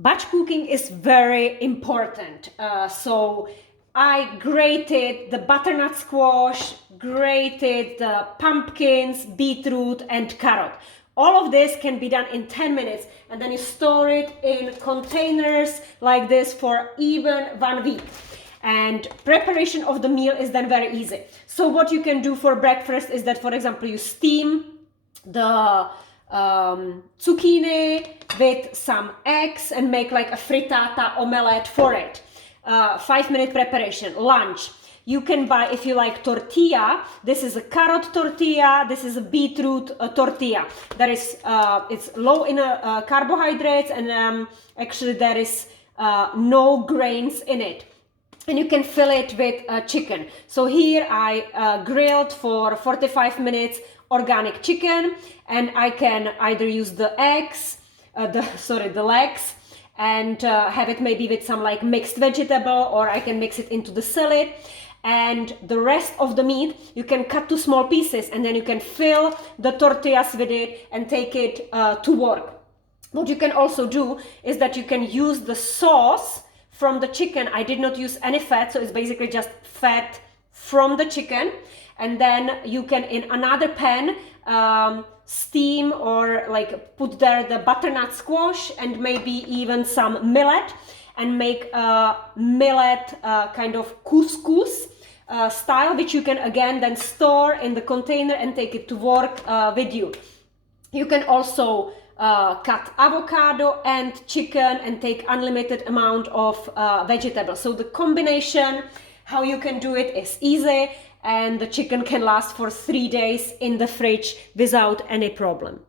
Batch cooking is very important. So I grated the butternut squash, grated the pumpkins, beetroot, and carrot. All of this can be done in 10 minutes, and then you store it in containers like this for even 1 week. And preparation of the meal is then very easy. So what you can do for breakfast is that, for example, you steam the zucchini with some eggs and make like a frittata omelette for it. 5-minute preparation. Lunch. You can buy, if you like, tortilla. This is a carrot tortilla. This is a beetroot tortilla. There is, it's low in carbohydrates, and actually there is no grains in it. And you can fill it with chicken. So here I grilled for 45 minutes organic chicken, and I can either use the eggs, the legs, and have it maybe with some like mixed vegetable, or I can mix it into the salad. And the rest of the meat you can cut to small pieces, and then you can fill the tortillas with it and take it to work. What you can also do is that you can use the sauce from the chicken. I did not use any fat, so it's basically just fat from the chicken. And then you can, in another pan, steam or like put there the butternut squash and maybe even some millet, and make a millet kind of couscous style, which you can again then store in the container and take it to work with you. You can also cut avocado and chicken and take unlimited amount of vegetables. So the combination, how you can do it, is easy, and the chicken can last for 3 days in the fridge without any problem.